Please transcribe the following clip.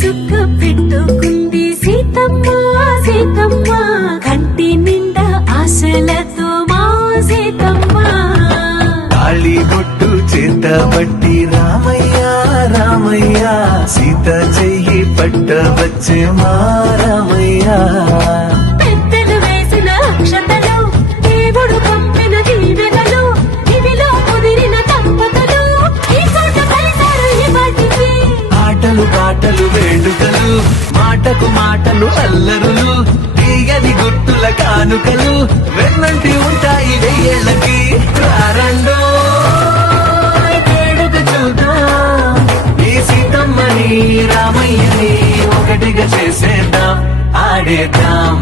చుక్క పెట్టుకుంది సీతమ్మ సీతమ్మ కంటి నిండా ఆశలతో మా సీతమ్మ తాళి బొట్టు చేతబట్టి రామయ్య రామయ్య సీత చెయ్యి పట్టవచ్చే మా రామయ్య పెద్దలు వేసిన అక్షతలు దేవుడు పంపిన దీవెనలు ఇవిలో కుదిరిన దంపతులు ఈ చోట కలిసారు ఈ వాటికి ఆటలు పాటలు వేడుకలు మాటకు మాటలు అల్లరులు తీయని గుట్టుల కానుకలు వెన్నంటి ఉంటాయి వెయ్యేళ్ళకి రారండో వేడుక చూద్దాం ఈ సీతమ్మని రామయ్యని ఒకటిగా చేసేద్దాం ఆడేద్దాం